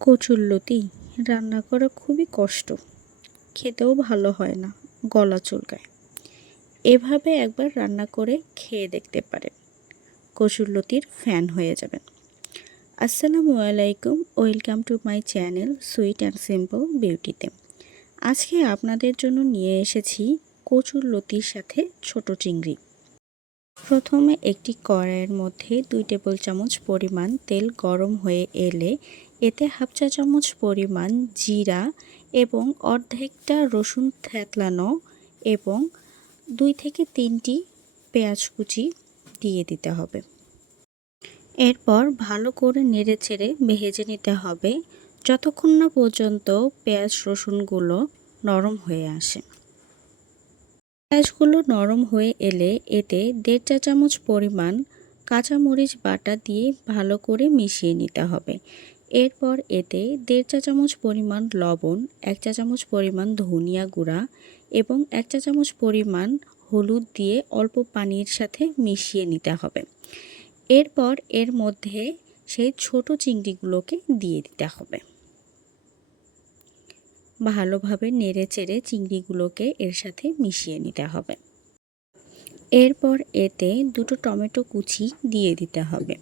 কচুরলতি রান্না করা খুবই কষ্ট, খেতেও ভালো হয় না, গলা চুলকায়। এভাবে একবার রান্না করে খেয়ে দেখতে পারেন, কচুরলতির ফ্যান হয়ে যাবেন। আসসালামু আলাইকুম, welcome to my channel sweet and simple বিউটিতে। আজকে আপনাদের জন্য নিয়ে এসেছি কচুরলতির সাথে ছোট চিংড়ি। প্রথমে একটি কড়াইয়ের মধ্যে 2 টেবিল চামচ পরিমাণ তেল গরম হয়ে এলে এতে হাফ চা চামচ পরিমাণ জিরা এবং অর্ধেকটা রসুন থেতলানো এবং 2 থেকে 3টি পেঁয়াজ কুচি দিয়ে দিতে হবে। এরপর ভালো করে নেড়েচেড়ে ভেজে নিতে হবে যতক্ষণ না পর্যন্ত পেঁয়াজ রসুনগুলো নরম হয়ে আসে। পেঁয়াজগুলো নরম হয়ে এলে এতে 1.5 চা চামচ পরিমাণ কাঁচামরিচ বাটা দিয়ে ভালো করে মিশিয়ে নিতে হবে। এরপর এতে 1.5 চা চামচ পরিমাণ লবণ, 1 চা চামচ পরিমাণ ধনিয়া গুঁড়া এবং 1 চা চামচ পরিমাণ হলুদ দিয়ে অল্প পানির সাথে মিশিয়ে নিতে হবে। এরপর এর মধ্যে সেই ছোট চিংড়িগুলোকে দিয়ে দিতে হবে। ভালোভাবে নেড়েচেড়ে চিংড়িগুলোকে এর সাথে মিশিয়ে নিতে হবে। এরপর এতে 2টো টমেটো কুচি দিয়ে দিতে হবে।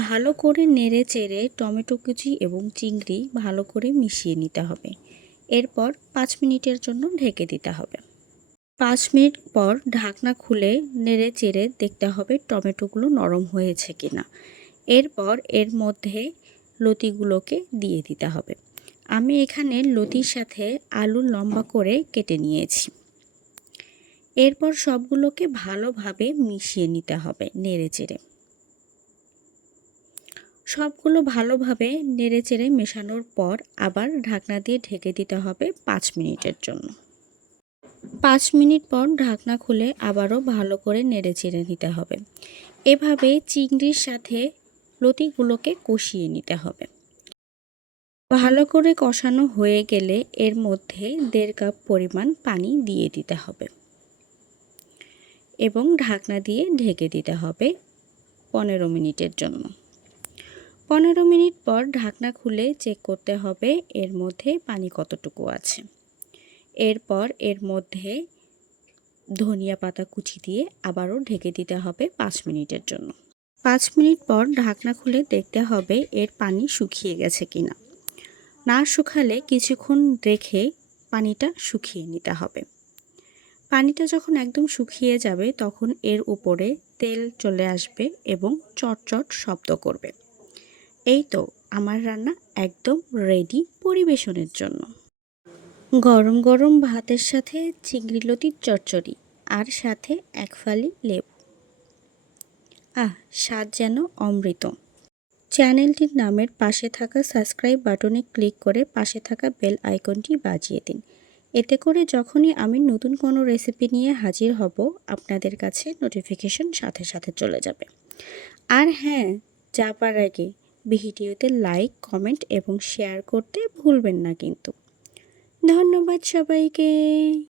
ভালো করে নেড়েচেড়ে টমেটো কুচি এবং চিংড়ি ভালো করে মিশিয়ে নিতে হবে। এরপর 5 মিনিটের জন্য ঢেকে দিতে হবে। 5 মিনিট পর ঢাকনা খুলে নেড়েচেড়ে দেখতে হবে টমেটোগুলো নরম হয়েছে কিনা। এরপর এর মধ্যে লতিগুলোকে দিয়ে দিতে হবে। আমি এখানে লতির সাথে আলু লম্বা করে কেটে নিয়েছি। এরপর সবগুলোকে ভালোভাবে মিশিয়ে নিতে হবে নেড়েচেড়ে। সবগুলো ভালোভাবে নেড়েচেড়ে মেশানোর পর আবার ঢাকনা দিয়ে ঢেকে দিতে হবে 5 মিনিটের জন্য। 5 মিনিট পর ঢাকনা খুলে আবারও ভালো করে নেড়েচেড়ে নিতে হবে। এভাবে চিংড়ির সাথে লতিগুলোকে কষিয়ে নিতে হবে। ভালো করে কষানো হয়ে গেলে এর মধ্যে 1.5 কাপ পরিমাণ পানি দিয়ে দিতে হবে এবং ঢাকনা দিয়ে ঢেকে দিতে হবে 15 মিনিটের জন্য। 15 মিনিট পর ঢাকনা খুলে চেক করতে হবে এর মধ্যে পানি কতটুকু আছে। এরপর এর মধ্যে ধনিয়া পাতা কুচি দিয়ে আবারও ঢেকে দিতে হবে 5 মিনিটের জন্য। 5 মিনিট পর ঢাকনা খুলে দেখতে হবে এর পানি শুকিয়ে গেছে কিনা। না শুকালে কিছুক্ষণ রেখে পানিটা শুকিয়ে নিতে হবে। পানিটা যখন একদম শুকিয়ে যাবে তখন এর উপরে তেল চলে আসবে এবং চটচট শব্দ করবে। এই তো আমার রান্না একদম রেডি পরিবেশনের জন্য। গরম গরম ভাতের সাথে চিংড়ি লতির চচ্চড়ি আর সাথে 1 ফালি লেবু। স্বাদ যেন অমৃত। চ্যানেলটির নামের পাশে থাকা সাবস্ক্রাইব বাটনে ক্লিক করে পাশে থাকা বেল আইকনটি বাজিয়ে দিন। এতে করে যখনই আমি নতুন কোনো রেসিপি নিয়ে হাজির হব আপনাদের কাছে নোটিফিকেশন সাথে সাথে চলে যাবে। আর হ্যাঁ, যাবার আগে ভিডিওতে লাইক, কমেন্ট এবং শেয়ার করতে ভুলবেন না কিন্তু। ধন্যবাদ সবাইকে।